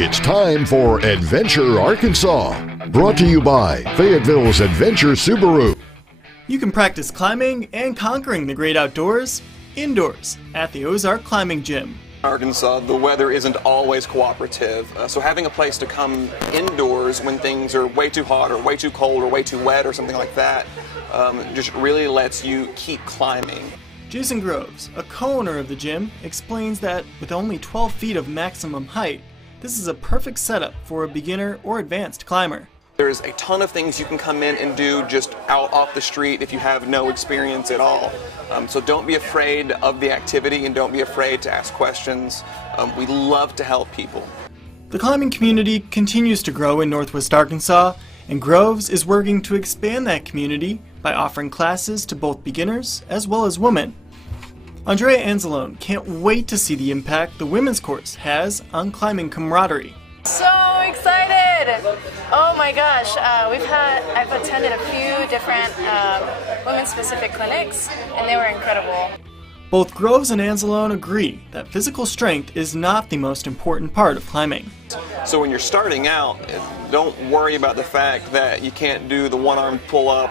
It's time for Adventure Arkansas, brought to you by Fayetteville's Adventure Subaru. You can practice climbing and conquering the great outdoors indoors at the Ozark Climbing Gym. Arkansas, the weather isn't always cooperative, so having a place to come indoors when things are way too hot or way too cold or way too wet or something like that just really lets you keep climbing. Jason Groves, a co-owner of the gym, explains that with only 12 feet of maximum height, this is a perfect setup for a beginner or advanced climber. There's a ton of things you can come in and do just out off the street if you have no experience at all. So don't be afraid of the activity and don't be afraid to ask questions. We love to help people. The climbing community continues to grow in Northwest Arkansas, and Groves is working to expand that community by offering classes to both beginners as well as women. Andrea Anzalone can't wait to see the impact the women's course has on climbing camaraderie. So excited! Oh my gosh, I've attended a few different women-specific clinics, and they were incredible. Both Groves and Anzalone agree that physical strength is not the most important part of climbing. So when you're starting out, don't worry about the fact that you can't do the one-arm pull-up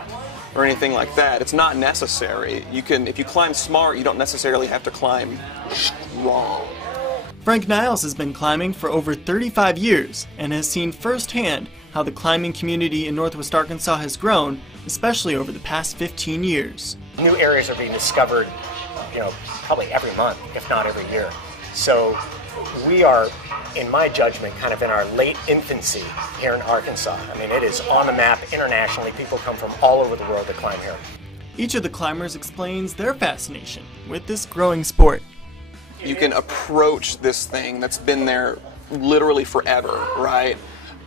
or anything like that. It's not necessary. If you climb smart, you don't necessarily have to climb strong. Frank Niles has been climbing for over 35 years and has seen firsthand how the climbing community in Northwest Arkansas has grown, especially over the past 15 years. New areas are being discovered, probably every month, if not every year. So we are, in my judgment, kind of in our late infancy here in Arkansas. I mean, it is on the map internationally. People come from all over the world to climb here. Each of the climbers explains their fascination with this growing sport. You can approach this thing that's been there literally forever, right?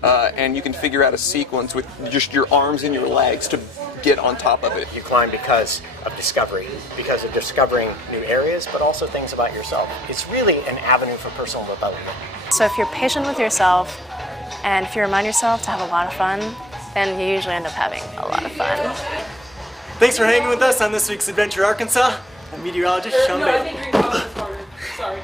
And you can figure out a sequence with just your arms and your legs to get on top of it. You climb because of discovery, because of discovering new areas, but also things about yourself. It's really an avenue for personal development. So if you're patient with yourself, and if you remind yourself to have a lot of fun, then you usually end up having a lot of fun. Thanks for hanging with us on this week's Adventure Arkansas. I'm meteorologist Sean Bailey. Sorry.